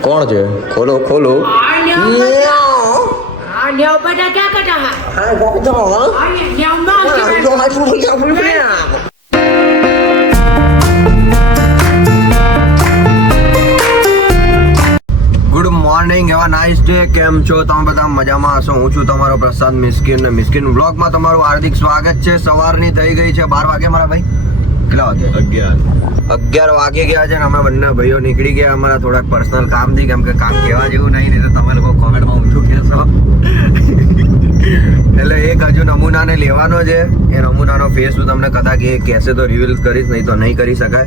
કોણ છે? ખોલો ખોલો. ગુડ મોર્નિંગ એવા નાઇસ ડે કેમ છો? તમે બધા મજામાં હશો? હું છું તમારો પ્રસાદ મિસ્કિન. ને મિસ્કિન વ્લોગમાં તમારું હાર્દિક સ્વાગત છે. સવારની થઈ ગઈ છે બાર વાગે મારા ભાઈ. કેટલા વાગે. અગિયાર. અગિયાર વાગે ગયા છે હમણાં અમે બંને ભાઈઓ નીકળી ગયા. અમારા થોડાક પર્સનલ કામથી કેમ કે કામ કહેવા જેવું નહીં નહીં તો તમે લોકો કોમેન્ટમાં ઊંધું કહેશો. એટલે એક હજુ નમૂનાને લેવાનો છે. એ નમૂનાનો ફેસ હું તમને કદાચ એ કહેશે તો રિવીલ કરીશ નહીં તો નહીં કરી શકાય.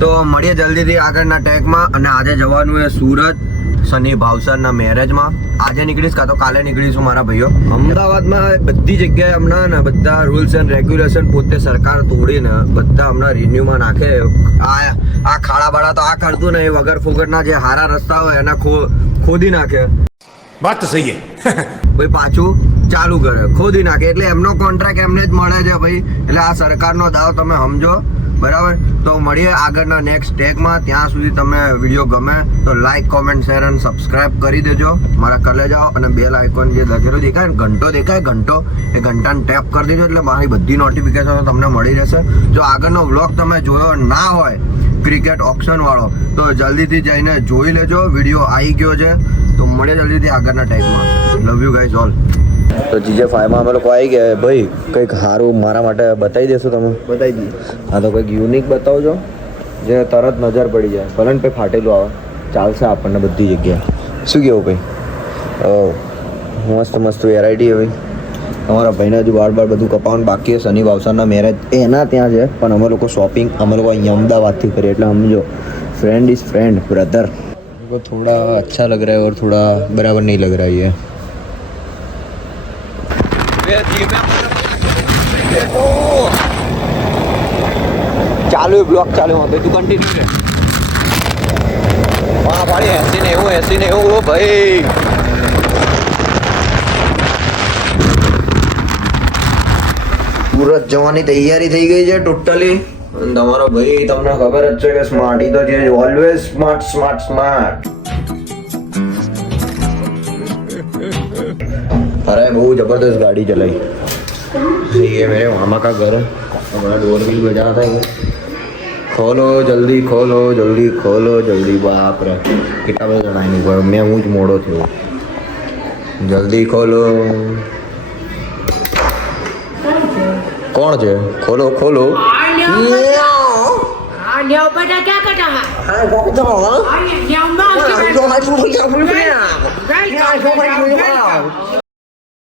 તો મળીએ જલ્દીથી આગળના ટેગમાં અને આજે જવાનું એ સુરત. શનિ ભાવસરના મેરેજમાં આજે નીકળીશ કાં તો કાલે નીકળીશું મારા ભાઈઓ. અમદાવાદમાં બધી જગ્યાએ હમણાં ને બધા રૂલ્સ એન્ડ રેગ્યુલેશન પોતે સરકાર તોડીને બધા હમણાં રિન્યુમાં નાખે. આ આ ખાડા તો આ કરતું ને એ વગર ફોગટના જે હારા રસ્તા હોય એના ખોદી નાખે. વાત સહી ભાઈ પાછું ચાલુ કરે. ખોદી નાખે. એટલે એમનો કોન્ટ્રાક્ટ એમને જ મળે છે ભાઈ. એટલે આ સરકારનો દાવ તમે સમજો. બરાબર? તો મળીએ આગળના નેક્સ્ટ ટેગમાં ત્યાં સુધી તમે વીડિયો ગમે તો લાઇક કોમેન્ટ શેર અને સબસ્ક્રાઇબ કરી દેજો. મારા કલે જાઓ અને બેલ આઇકોન જે લખેલું દેખાય ઘંટો દેખાય, ઘંટો, એ ઘંટાને ટેપ કરી દેજો એટલે મારી બધી નોટિફિકેશનો તમને મળી રહેશે. જો આગળનો વ્લોગ તમે જોયો ના હોય ક્રિકેટ ઓપ્શનવાળો તો જલ્દીથી જઈને જોઈ લેજો. વીડિયો આવી ગયો છે. તો મળીએ જલ્દીથી આગળના ટાઈમમાં. લવ યુ ગાઈઝ ઓલ તો જીજે ફાઈવમાં અમે લોકો આવી ગયા. ભાઈ કંઈક સારું મારા માટે બતાવી દેશો તમે. બતાવી દઈએ. હા તો કંઈક યુનિક બતાવજો જે તરત નજર પડી જાય. ભલે ને ફાટેલું આવે. ચાલશે આપણને બધી જગ્યાએ. શું કહેવું ભાઈ? મસ્ત મસ્ત વેરાયટી ભાઈ અમારા ભાઈને હજુ બાર બાર બધું કપાવવાનું બાકી છે. શનિ ભાવસારના મેરેજ એના ત્યાં છે. પણ અમે લોકો શોપિંગ અમે લોકો અહીંયા અમદાવાદથી કરીએ. એટલે સમજો ફ્રેન્ડ ઇઝ ફ્રેન્ડ બ્રધર થોડા અચ્છા લગ रहा है और थोड़ा बराबर नहीं लग रहा है ચાલુ બ્લોક ચાલુ હવે તું કન્ટિન્યુ રે હા ભાઈ એસી ને એવું એસી ને એવું ઓ ભાઈ સુરત જવાની તૈયારી થઈ ગઈ છે ટોટલી અને તમારો ભાઈ તમને ખબર જ છે કે સ્માર્ટી તો છે ઓલવેઝ સ્માર્ટ સ્માર્ટ સ્માર્ટ અરે બહુ જબરદસ્ત ગાડી ચલાવી ये मेरे मामा का घर है हमारा डोर भी बजा था ये खोलो जल्दी खोलो जल्दी खोलो जल्दी बाप रे કેટલા બધા જણાય નહીં ભાઈ મેં હું જ મોડો થયો જલ્દી ખોલો કોણ છે? ખોલો ખોલો. Andiamo